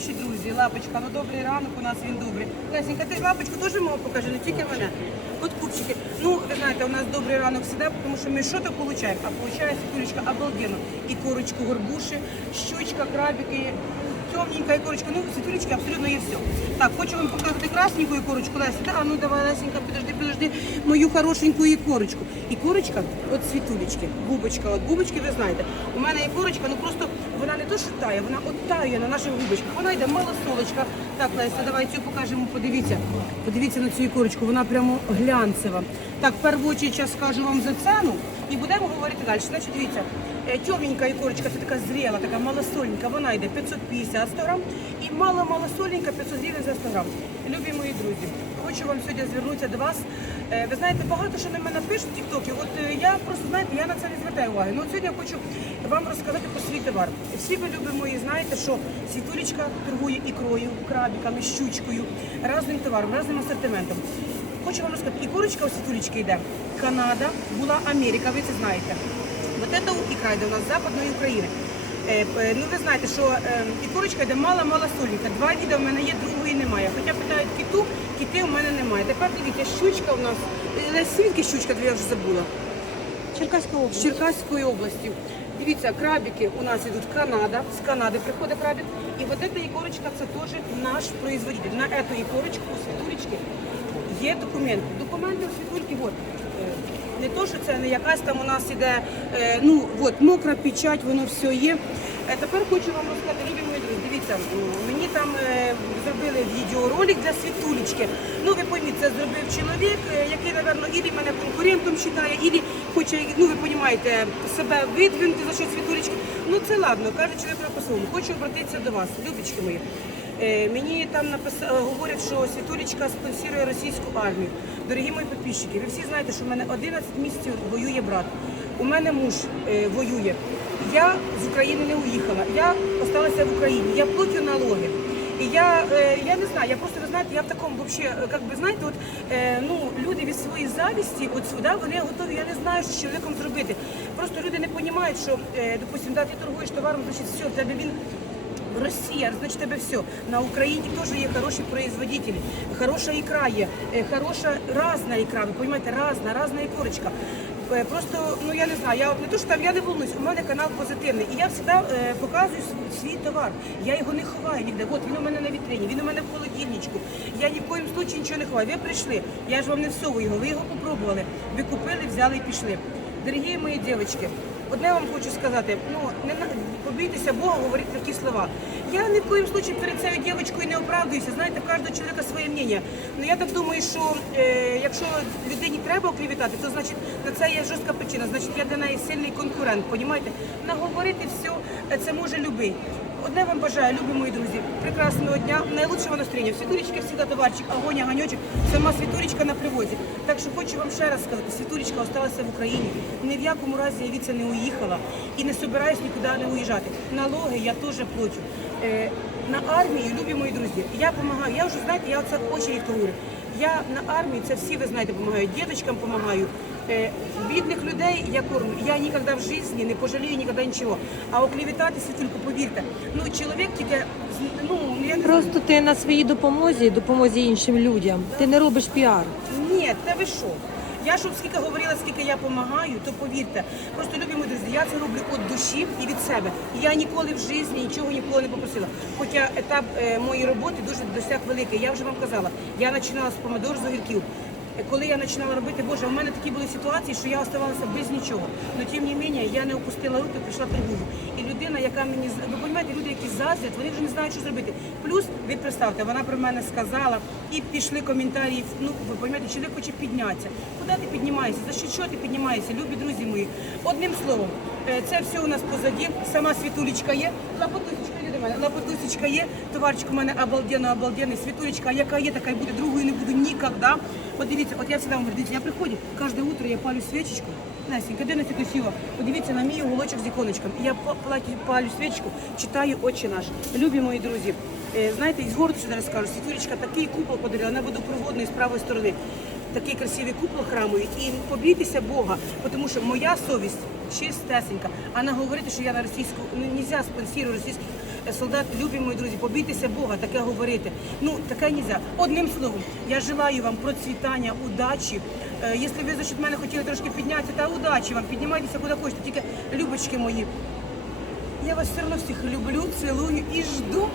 наші друзі. Лапочка, ну добрий ранок, у нас він добрий. Лесенька, ти лапочку теж мов покажи, не тільки мене. От купчики. Ну, ви знаєте, у нас добрий ранок завжди, тому що ми що то получаємо? А получає курочка обалденно. І корочку горбуші, щучка, крабики, темненька і корочка. Ну, світулечки абсолютно є все. Так, хочу вам показати красненьку і корочку. Леся, да, ну давай, Лесенька, підожди, підожди, мою хорошеньку і корочку. І корочка от світулечки, бубочка, от бубочки, ви знаєте. У мене є корочка, ну просто вона не то що тає, вона от тає на наших губочках. Вона йде малосолочка. Так, Леся, давай цю покажемо, подивіться. Подивіться на цю ікорочку, вона прямо глянцева. Так, перший час скажу вам за ціну і будемо говорити далі. Значить, дивіться, е, тьомненька ікорочка, це така зріла, така малосольненька, вона йде 550 100 грам і мало-малосольненька 500 гривень за 100 грам. Любі мої друзі, хочу вам сьогодні звернутися до вас. Е, Ви знаєте, багато що на мене пишуть в Тіктокі. От е, я просто знаєте, я на це не звертаю уваги. Ну сьогодні я хочу вам розказати про свій товар. Всі ви любі мої знаєте, що світулечка торгує ікрою, крабиками, щучкою, разним товаром, разним асортиментом. Хочу вам розказати, і курочка у світулечки йде. Канада, була Америка, ви це знаєте. Вот это ікра йде у нас з Западної України. Е, п- Ну ви знаєте, що е, і курочка йде мала-мала сольника. Два відео в мене є, другої немає. Хоча питають кіту, кіти у мене немає. Тепер дивіться, щучка у нас. Е, Звідки щучка, я вже забула. Черкаська З область. Черкаської області. Дивіться, крабики у нас йдуть Канада, з Канади приходить крабик. І вот эта ікорочка це теж наш производитель. На эту ікорочку у світулечки є документи. Документи у світульки, от. е, Не то, що це не якась там у нас іде, е, ну от мокра печать, воно все є. Е, Тепер хочу вам розказати, любі мої друзі, дивіться, мені там зробили відеоролик для світулечки. Ну ви пойміть, це зробив чоловік, який, напевно, ілі мене конкурентом вважає, ілі хоче, ну ви розумієте, себе видвинути за що світулечки. Ну це ладно, каже чоловік по-своєму. Хочу обратитися до вас, любічки мої. Е, Мені там написали, говорять, що Світулечка спонсорує російську армію. Дорогі мої підписчики, ви всі знаєте, що в мене 11 місяців воює брат. У мене муж е, воює. Я з України не уїхала. Я залишилася в Україні. Я платю налоги. І я, е, я не знаю, я просто ви знаєте, я в такому вообще, е, як би знаєте, от е, ну люди від своєї завісті, от сюди вони готові. Я не знаю, що з чоловіком зробити. Просто люди не розуміють, що, е, допустим, да, ти торгуєш товаром, значить все, в тебе він Росія, значить тебе все. На Україні теж є хороші производителі, хороша ікра є, е, хороша разна ікра, ви розумієте, разна, разна ікорочка. Е, Просто, ну я не знаю, я не то, що там я не волнуюсь, у мене канал позитивний. І я завжди е, показую свій, свій товар. Я його не ховаю ніде. От він у мене на вітрині, він у мене в холодильничку. Я ні в коїм случаї нічого не ховаю. Ви прийшли, я ж вам не всовую його, ви його попробували. Ви купили, взяли і пішли. Дорогі мої дівчатки, Одне вам хочу сказати, ну не побійтеся Бога говорити такі слова. Я ні в коїм случаї перед цією дівчинкою не оправдуюся. Знаєте, в кожного чоловіка своє мнення. Ну я так думаю, що е, якщо людині треба оклівітати, то значить на це є жорстка причина. Значить, я для неї сильний конкурент. Понімаєте? Наговорити все це може любий. Одне вам бажаю, любі мої друзі, прекрасного дня, найлучшого настроєння. В Світулечки завжди товарчик, огонь, огонечок, сама Світулечка на привозі. Так що хочу вам ще раз сказати, Світулечка осталася в Україні. Ні в якому разі я від це не уїхала і не собираюсь нікуди не уїжджати. Налоги я теж плачу. Е, на армії, любі мої друзі, я допомагаю. Я вже знаєте, я це очень рідко говорю. Я на армії, це всі ви знаєте, допомагаю. Діточкам допомагаю. Е, бідних людей я кормлю. Я ніколи в житті не пожалію ніколи нічого. А оклівітати світульку, повірте. Ну, чоловік тільки, ну, я не знаю. Просто ти на своїй допомозі, допомозі іншим людям. Ти не робиш піар. Ні, та ви що? Я щоб скільки говорила, скільки я допомагаю, то повірте. Просто любі мої друзі, я це роблю від душі і від себе. Я ніколи в житті нічого ніколи не попросила. Хоча етап е, моєї роботи дуже досяг великий. Я вже вам казала, я починала з помидор з огірків. Коли я починала робити, боже, у мене такі були ситуації, що я оставалася без нічого. Но тим не менше, я не опустила руки, прийшла торгую. І людина, яка мені ви розумієте, люди, які заздрять, вони вже не знають, що зробити. Плюс ви представте, вона про мене сказала, і пішли коментарі. Ну ви розумієте, чоловік хоче піднятися. Куди ти піднімаєшся? За що, що ти піднімаєшся? Любі друзі мої. Одним словом, е, це все у нас позаді. Сама світулечка є. Мене. Лапотусечка є. Товарчик у мене обалденно, обалденний. Світулечка, яка є, така і буде. Другою не буду ніколи. От дивіться, от я завжди вам говорю, я приходжу, кожне утро я палю свічечку. Настенька, де на це красиво? Подивіться на мій уголочок з іконочком. Я па- палю свічку, читаю «Отче наш». Любі мої друзі, е, знаєте, із гордостю зараз скажу, Світулечка такий купол подарила на водопроводної з правої сторони. Такий красивий купол храмовий. І побійтеся Бога, тому що моя совість чистесенька. А не говорити, що я на російську, ну, нельзя спонсорувати російську. е, солдат, любі мої друзі, побійтеся Бога, таке говорити. Ну, таке нельзя. Одним словом, я желаю вам процвітання, удачі. Е, Якщо ви за счет мене хотіли трошки піднятися, та удачі вам, піднімайтеся куди хочете, тільки любочки мої. Я вас все одно всіх люблю, цілую і жду